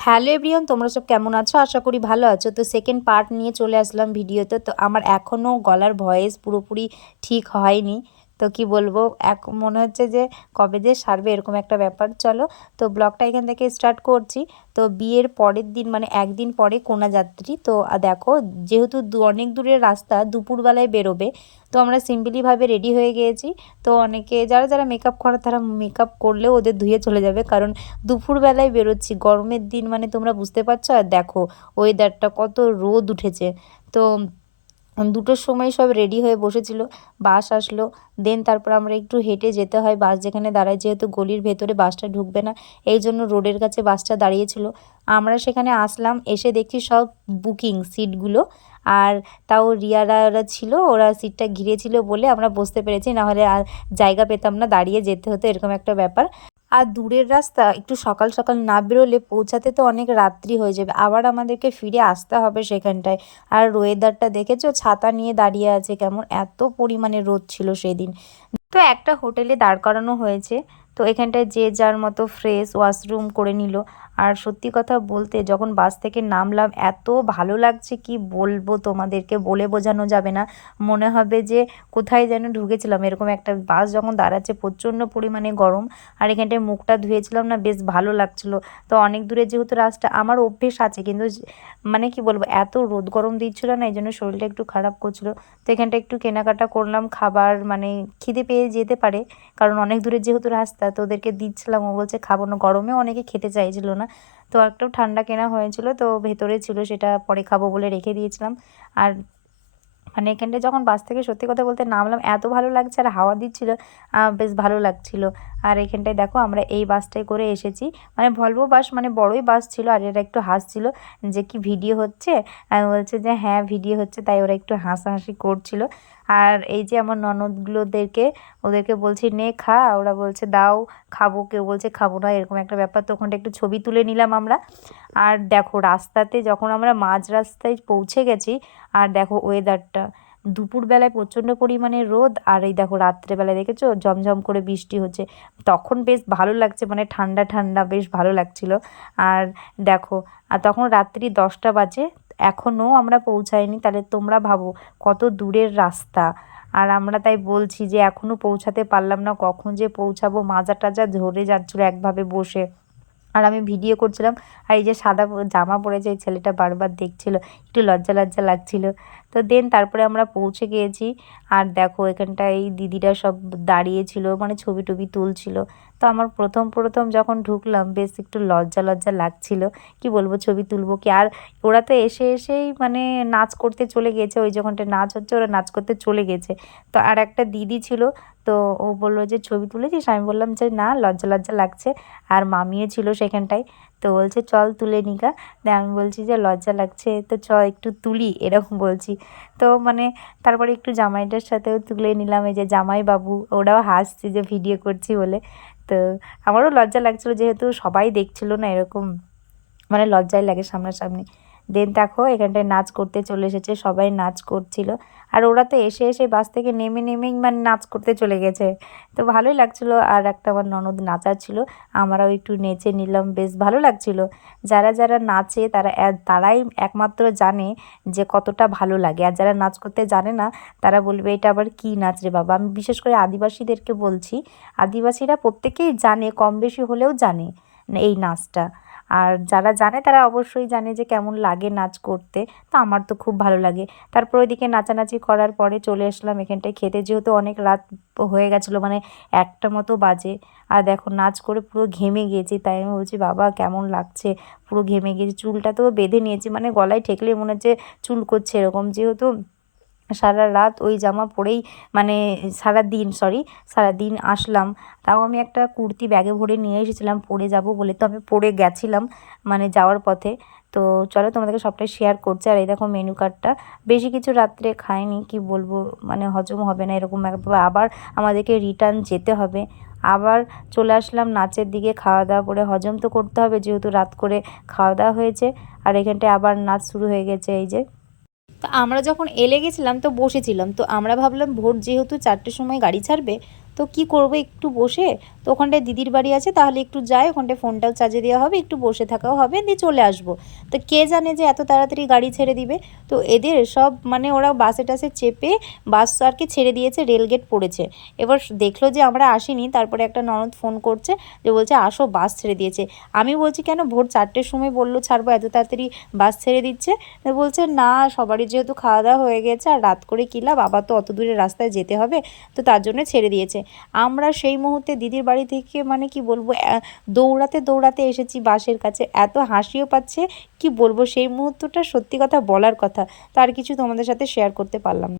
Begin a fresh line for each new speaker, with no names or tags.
Hello everyone তোমরা সব কেমন আছো? আশা করি ভালো আছো। তো সেকেন্ড পার্ট নিয়ে চলে আসলাম ভিডিওতে তো। আমার এখনও গলার ভয়েস পুরোপুরি ঠিক হয়নি। তো কি বলব, এক, মনে হচ্ছে যে কবে যে সারবে এরকম একটা ব্যাপার। চলো, তো ব্লগটা এখান থেকে স্টার্ট করছি। তো বিয়ের পরের দিন মানে একদিন পরে কোনা যাত্রী তো দেখো যেহেতু অনেক দূরের রাস্তা, দুপুরবেলায় বেরোবে, তো আমরা সিম্পলিভাবে রেডি হয়ে গিয়েছি। তো অনেকে, যারা যারা মেকআপ করে তারা মেকআপ করলেও ওদের ধুয়ে চলে যাবে, কারণ দুপুরবেলায় বেরোচ্ছি, গরমের দিন মানে তোমরা বুঝতে পারছ? আর দেখো ওয়েদারটা কত রোদ উঠেছে। তো দুটোর সময় সব রেডি হয়ে বসেছিল। বাস আসলো দেন তারপর আমরা একটু হেঁটে যেতে হয় বাস যেখানে দাঁড়ায়, যেহেতু গলির ভেতরে বাসটা ঢুকবে না, এই জন্য রোডের কাছে বাসটা দাঁড়িয়েছিল। আমরা সেখানে আসলাম, এসে দেখি সব বুকিং সিটগুলো আর তাও রিয়ারা ছিল, ওরা সিটটা ঘিরেছিল বলে আমরা বসতে পেরেছি, নাহলে আর জায়গা পেতাম না, দাঁড়িয়ে যেতে হতো, এরকম একটা ব্যাপার। আর দূরের রাস্তা, একটু সকাল সকাল না বেরোলে পৌঁছাতে তো অনেক রাত্রি হয়ে যাবে। আবার আমাদেরকে ফিরে আসতে হবে সেখানটায়। আর ওয়েদারটা দেখেছ? ছাতা নিয়ে দাঁড়িয়ে আছে কেমন? এত পরিমাণে রোদ ছিল সেদিন। তো একটা হোটেলে দাঁড় করানো হয়েছে। তো এখানটায় যে যার মতো ফ্রেশ ওয়াশরুম করে নিল। আর সত্যি কথা বলতে যখন বাস থেকে নামলাম, এত ভালো লাগছে কি বলব তোমাদেরকে, বলে বোঝানো যাবে না। মনে হবে যে কোথায় যেন ঢুকেছিলাম। এরকম একটা বাস যখন দাঁড়াচ্ছে প্রচণ্ড পরিমাণে গরম, আর এখানটায় মুখটা ধুয়েছিলাম না, বেশ ভালো লাগছিল। তো অনেক দূরে যেহেতু রাস্তা, আমার অভ্যেস আছে, কিন্তু মানে কি বলব, এত রোদ গরম দিচ্ছিল না, এই জন্য শরীরটা একটু খারাপ করছিল। তো এখানটা একটু কেনাকাটা করলাম, খাবার মানে খিদে পেয়ে যেতে পারে, কারণ অনেক দূরে যেহেতু রাস্তা, তো ওদেরকে দিচ্ছিলাম। ও বলছে, খাব না। গরমে অনেকে খেতে চাইছিল না। তো একটু ঠান্ডা কেনা হয়েছিল, তো ভেতরে ছিল সেটা পরে খাব বলে রেখে দিয়েছিলাম। আর মানে এখানটায় যখন বাস থেকে সত্যি কথা বলতে নামলাম, এত ভালো লাগছে আর হাওয়া দিচ্ছিল বেশ ভালো লাগছিল। আর এখানটায় দেখো আমরা এই বাসটায় করে এসেছি। মানে ভলভো বাস মানে বড়ই বাস ছিল আর এরা একটু হাসছিল যে কি ভিডিও হচ্ছে। আমি বলছে যে হ্যাঁ ভিডিও হচ্ছে, তাই ওরা একটু হাসাহাসি করছিল। আর এই যে আমার ননদগুলোদেরকে ওদেরকে বলছি, নে, খা। ওরা বলছে, দাও, খাব। কেউ বলছে, খাব না। এরকম একটা ব্যাপার। তো ওখানটা একটু ছবি তুলে নিলাম আমরা। আর দেখো, রাস্তাতে যখন আমরা মাঝ রাস্তায় পৌঁছে গেছি, আর দেখো ওয়েদারটা দুপুরবেলায় প্রচণ্ড পরিমাণে রোদ, আর এই দেখো রাত্রেবেলায় দেখেছ, ঝমঝম করে বৃষ্টি হচ্ছে। তখন বেশ ভালো লাগছে মানে ঠান্ডা ঠান্ডা বেশ ভালো লাগছিল। আর দেখো, আর তখন রাত্রি দশটা বাজে, এখনও আমরা পৌঁছাইনি তাহলে তোমরা ভাবো, কত দূরের রাস্তা। আর আমরা তাই বলছি যে এখনও পৌঁছাতে পারলাম না, কখন যে পৌঁছাবো, মাজা টাজা ধরে যাচ্ছিল একভাবে বসে। আর আমি ভিডিও করছিলাম, আর এই যে সাদা জামা পরেছে এই ছেলেটা বারবার দেখছিল, একটু লজ্জা লজ্জা লাগছিল। তো দেন তারপরে আমরা পৌঁছে গিয়েছি, আর দেখো এখানটায় এই দিদিরা সব দাঁড়িয়েছিল মানে ছবি টবি তুলছিল। তো আমার প্রথম প্রথম যখন ঢুকলাম, বেশ একটু লজ্জা লজ্জা লাগছিল। কি বলব, ছবি তুলবো কি? আর ওরা তো এসে, এসেই মানে নাচ করতে চলে গেছে। ওই যখনটা নাচ হচ্ছে, ওরা নাচ করতে চলে গেছে। তো আর একটা দিদি ছিল, তো ও বলল যে, ছবি তুলেছিস? আমি বললাম যে, না, লজ্জা লজ্জা লাগছে। আর মামিও ছিল সেখানটায়। তো বলছে, চল তুলে নিকা দিয়ে আমি বলছি যে, লজ্জা লাগছে, তো চ একটু তুলি। এরকম বলছি। তো মানে তারপরে একটু জামাইটার সাথেও তুলে নিলাম। এই যে জামাই বাবু ওরাও হাসছে যে, ভিডিও করছি বলে। তো আমারও লজ্জা লাগছিল যেহেতু সবাই দেখছিল না এরকম। মানে লজ্জাই লাগে সামনাসামনি। দেন দেখো, এখানটায় নাচ করতে চলে এসেছে, সবাই নাচ করছিল। আর ওরা তো এসে এসে বাস থেকে নেমে নেমেই মানে নাচ করতে চলে গেছে। তো ভালোই লাগছিল, আর একটা আমার ননদ নাচাচ্ছিল আমরাও একটু নেচে নিলাম, বেশ ভালো লাগছিল। যারা যারা নাচে তারা তারাই একমাত্র জানে যে কতটা ভালো লাগে। আর যারা নাচ করতে জানে না, তারা বলবে, এটা আবার কী নাচ রে বাবা? আমি বিশেষ করে আদিবাসীদেরকে বলছি, আদিবাসীরা প্রত্যেকেই জানে, কম বেশি হলেও জানে এই নাচটা। আর যারা জানে তারা অবশ্যই জানে যে কেমন লাগে নাচ করতে, তো আমার তো খুব ভালো লাগে। তারপর ওইদিকে নাচানাচি করার পরে চলে আসলাম এখানটায় খেতে, যেহেতু অনেক রাত হয়ে গেছিল মানে একটা মতো বাজে। আর দেখো নাচ করে পুরো ঘেমে গিয়েছি তাই আমি বলছি, বাবা, কেমন লাগছে? পুরো ঘেমে গিয়েছি চুলটা তো বেঁধে নিয়েছি মানে গলায় ঠেকলে মনে হচ্ছে চুল করছে এরকম, যেহেতু সারা রাত ওই জামা পরেই মানে সারা দিন সরি সারা দিন আসলাম। তাও আমি একটা কুর্তি ব্যাগে ভরে নিয়ে এসেছিলাম, পরে যাব বলে তো আমি পরে গেছিলাম মানে যাওয়ার পথে। তো চলো তোমাদেরকে সবটাই শেয়ার করছে। আর এই দেখো মেনু কার্ডটা বেশি কিছু রাত্রে খাইনি, কি বলব মানে হজম হবে না এরকম আবার আমাদেরকে রিটার্ন যেতে হবে। আবার চলে আসলাম নাচের দিকে, খাওয়া দাওয়া করে হজম তো করতে হবে, যেহেতু রাত করে খাওয়া দাওয়া হয়েছে। আর এখানটায় আবার নাচ শুরু হয়ে গেছে, এই যে। তো আমরা যখন এলে গেছিলাম তো বসেছিলাম, তো আমরা ভাবলাম ভোর যেহেতু চারটের সময় গাড়ি ছাড়বে তো কি করব একটু বসে? তো ওখানটায় দিদির বাড়ি আছে, তাহলে একটু যাই, ওখানটায় ফোনটাও চার্জে দেওয়া হবে, একটু বসে থাকাও হবে, দিয়ে চলে আসব। তো কে জানে যে এত তাড়াতাড়ি গাড়ি ছেড়ে দিবে? তো এদের সব মানে ওরা বাসে টাসে চেপে বাস আর কি ছেড়ে দিয়েছে রেলগেট পড়েছে। এবার দেখল যে আমরা আসিনি, তারপরে একটা ননদ ফোন করছে, যে বলছে, আসো, বাস ছেড়ে দিয়েছে। আমি বলছি, কেন? ভোর চারটের সময় বলল, ছাড়বো, এত তাড়াতাড়ি বাস ছেড়ে দিচ্ছে? বলছে, না, সবারই যেহেতু খাওয়া দাওয়া হয়ে গেছে, আর রাত করে কী লাভ? আবার তো অত দূরে রাস্তায় যেতে হবে, তো তার জন্য ছেড়ে দিয়েছে। আমরা সেই মুহূর্তে দিদির বাড়ি থেকে মানে কি বলব দৌড়াতে দৌড়াতে এসেছি বাসের কাছে। এত হাসিও পাচ্ছে, কি বলব, সেই মুহূর্তটা সত্যি কথা বলার কথা। তার কিছু তোমাদের সাথে শেয়ার করতে পারলাম